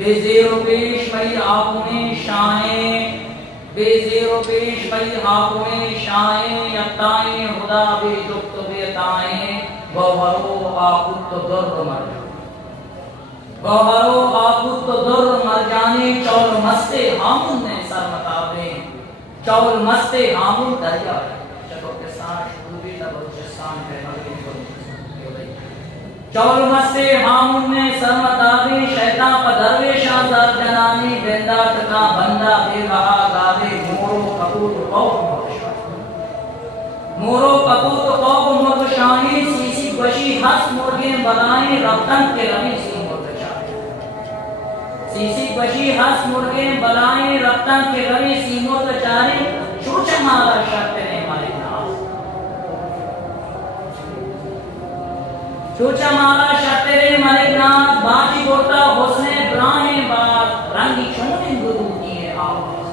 बेजेरो पेश मई आपुने शाए बेजेरो पेश मई आपुने शाए यत्ताए खुदा बे जुक्त बेताए गौहरो आकुत दुर्र मर गौहरो आकुत दुर्र मर जाने चौल मस्ते हामुन ने सर मताबे चौल मस्ते हामुन दरिया चलो के साथ डूबी तब जिसान है मगरी को चौल मस्ते हामुन ने सर मताबे शैतान पदरवे शानदार जनानी बेंदा तका बंदा बेरहा गावे मोरो कपूत कौब मुर्गशाही सीसी बशी हंस मुर्गे बनाए रफ्तन के रवि सी मुर्गशाही सीसी बशी हंस मुर्गे बनाए रफ्तन के रवि सी मुर्गशाही चूच मारा शक्ति ने मारे नास चूच मारा शक्ति ने मारे नास बाजी बोलता हुस्ने ब्राहे बात रंगी चोने गुदूती आवाज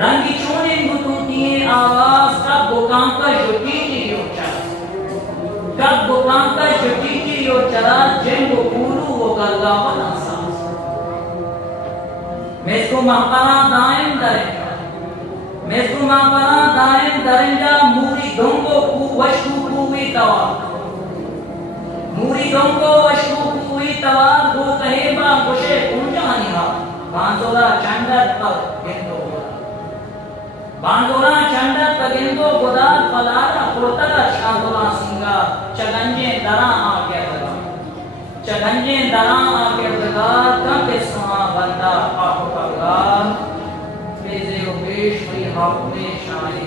रंगी चोने गुदूती आवाज कब बुकाम का जुटी की योचरा कब बुकाम का जुटी की योचरा जेंगो पूरू वो गलगा बना सांस मेस्को मापना दाएं दरेंगा मेस्को मापना दाएं दरेंगा मूरी दोंगो कु वशु कुवी तवा मूरी दोंगो वशु कुवी तवा वो कहेबा कुशे कुंजानी हा बांधोला चंडत पर गेंदो बांधोला चंडत पर गेंदो गोदा पलारा कोतला शांतोला सिंगा चगंजे दरा आके दगा चगंजे दरा आके दगा कम के सुहा बंदा आपका गाल बेजे पेश हुई हाथ में शाये